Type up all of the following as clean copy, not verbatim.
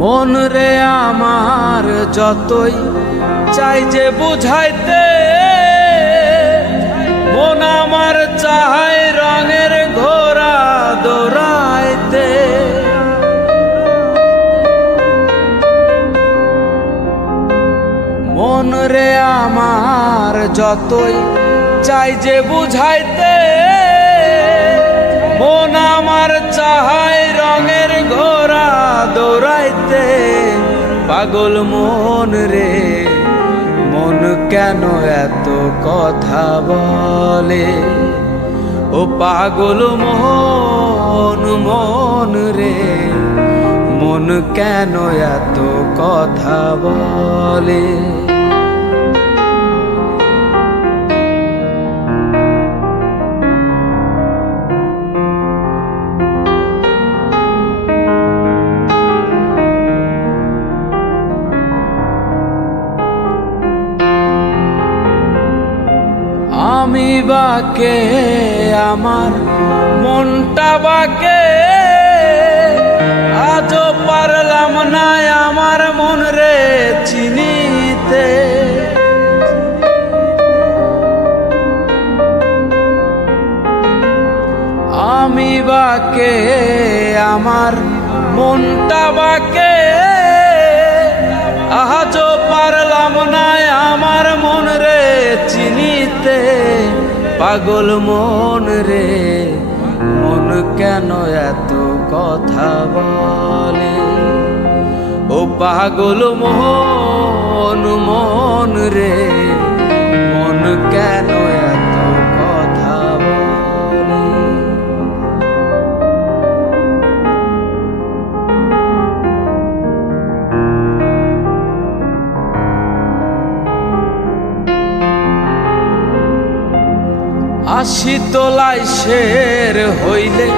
মন রে আমার যতই চাই যে বুঝাইতে, মন আমার চায় রঙের ঘোড়া দৌড়াইতে। মন রে আমার যতই চাই যে বুঝাইতে, মন আমার চায় রঙের ঘোড়া দৌড়াইতে। পাগল মন রে মন কেন এত কথা বলে? ও পাগল মন মন রে মন কেন এত কথা বলে? আমি বাকে আমার মনটা বাকে, আজও পারলাম না আমার মন রে চিনিতে। আমি বাকে আমার মনটা বাকে, আজও পারলাম না আমার মন রে চিনিতে। পাগল মন রে মন কেন এত কথা বলে? ও পাগল মন মন রে মন কেন এত কথা বলে? আশি তোলায় শের হইলে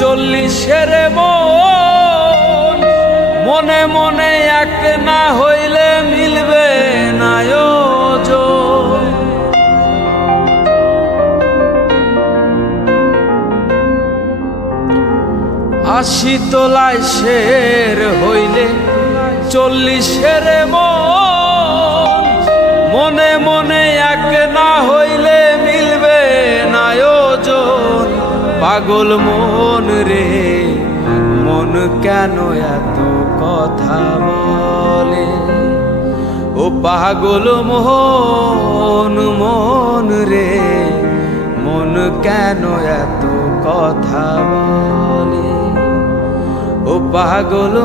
40-এর মন, মনে মনে এক না হইলে মিলবে না ওজন। আশি তোলায় শের হইলে 40-এর মন, মনে মনে এক না হইলে মিলবে না ওজন। পাগল মন রে মন কেন এত কথা বলে? ও পাগল মন মন রে মন কেন এত কথা বলে? ও পাগল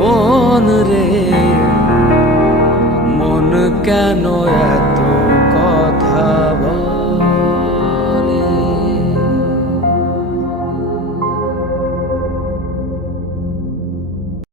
মন রে মন কেন